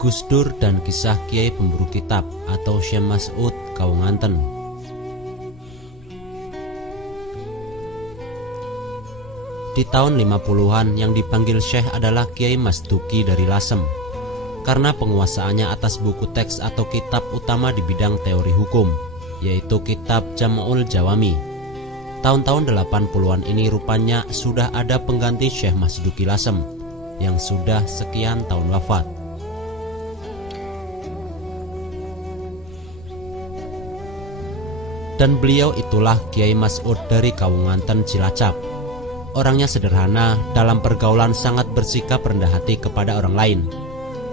Gus Dur dan kisah Kiai Pemburu Kitab atau Syekh Mas'ud Kaunganten. Di tahun 50-an yang dipanggil Syekh adalah Kiai Mas Duki dari Lasem, karena penguasaannya atas buku teks atau kitab utama di bidang teori hukum, yaitu kitab Jam'ul Jawami. Tahun-tahun 80-an ini rupanya sudah ada pengganti Syekh Mas Duki Lasem yang sudah sekian tahun wafat. Dan beliau itulah Kiai Mas'ud dari Kaunganten Cilacap. Orangnya sederhana, dalam pergaulan sangat bersikap rendah hati kepada orang lain,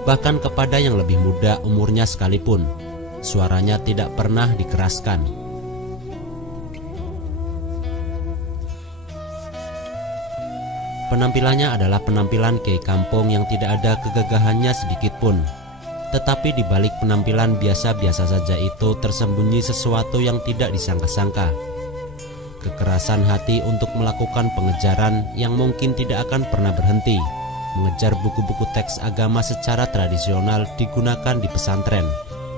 bahkan kepada yang lebih muda umurnya sekalipun. Suaranya tidak pernah dikeraskan. Penampilannya adalah penampilan kiai kampung yang tidak ada kegagahannya sedikit pun. Tetapi di balik penampilan biasa-biasa saja itu tersembunyi sesuatu yang tidak disangka-sangka. Kekerasan hati untuk melakukan pengejaran yang mungkin tidak akan pernah berhenti. Mengejar buku-buku teks agama secara tradisional digunakan di pesantren,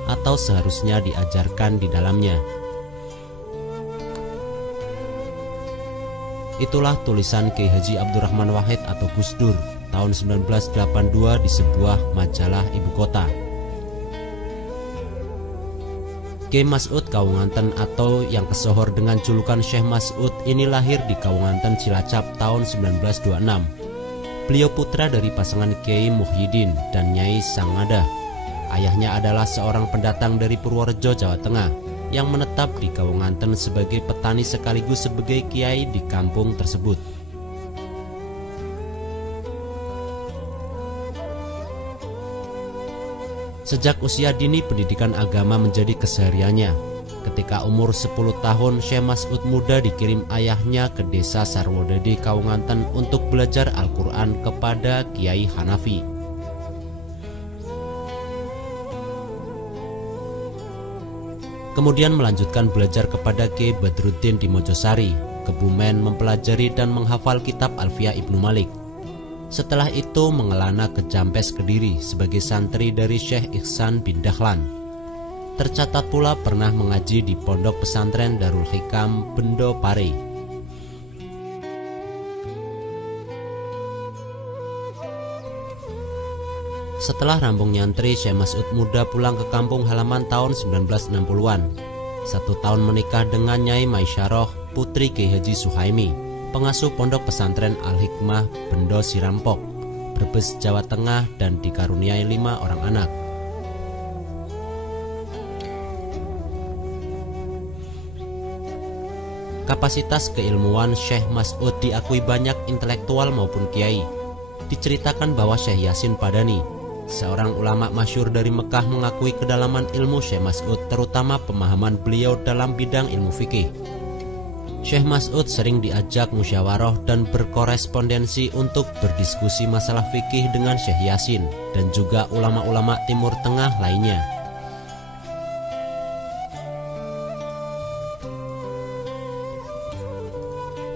atau seharusnya diajarkan di dalamnya. Itulah tulisan Kiai Haji Abdurrahman Wahid atau Gus Dur tahun 1982 di sebuah majalah ibu kota. Kiai Mas'ud Kaunganten atau yang kesohor dengan julukan Syekh Mas'ud ini lahir di Kaunganten Cilacap tahun 1926. Beliau putra dari pasangan Kiai Muhyiddin dan Nyai Sangadah. Ayahnya adalah seorang pendatang dari Purworejo, Jawa Tengah, yang menetap di Kaunganten sebagai petani sekaligus sebagai kiai di kampung tersebut. Sejak usia dini pendidikan agama menjadi kesehariannya. Ketika umur 10 tahun, Syekh Mas'ud muda dikirim ayahnya ke desa Sarwodadi Kaunganten untuk belajar Al-Quran kepada Kiai Hanafi. Kemudian melanjutkan belajar kepada Kiai Badruddin di Mojosari, Kebumen, mempelajari dan menghafal kitab Alfiah Ibnu Malik. Setelah itu mengelana ke Jampes Kediri sebagai santri dari Syekh Ihsan bin Dahlan. Tercatat pula pernah mengaji di pondok pesantren Darul Hikam Bendo Pare. Setelah rampung nyantri, Syekh Mas'ud muda pulang ke kampung halaman tahun 1960-an. 1 tahun menikah dengan Nyai Maisyarah, putri Kiai Haji Suhaimi, pengasuh pondok pesantren Al-Hikmah Bendo Sirampok, Brebes, Jawa Tengah, dan dikaruniai 5 orang anak. Kapasitas keilmuan Syekh Mas'ud diakui banyak intelektual maupun kiai. Diceritakan bahwa Syekh Yasin Padani, seorang ulama masyhur dari Mekah, mengakui kedalaman ilmu Syekh Mas'ud, terutama pemahaman beliau dalam bidang ilmu fikih. Syekh Mas'ud sering diajak musyawarah dan berkorespondensi untuk berdiskusi masalah fikih dengan Syekh Yasin dan juga ulama-ulama Timur Tengah lainnya.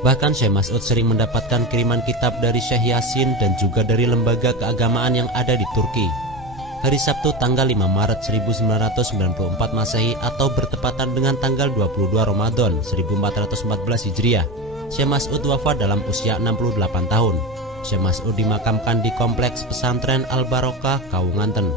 Bahkan Syekh Mas'ud sering mendapatkan kiriman kitab dari Syekh Yasin dan juga dari lembaga keagamaan yang ada di Turki. Hari Sabtu tanggal 5 Maret 1994 Masehi atau bertepatan dengan tanggal 22 Ramadan 1414 Hijriah, Syekh Mas'ud wafat dalam usia 68 tahun. Syekh Mas'ud dimakamkan di kompleks pesantren Al Barokah Kaunganten.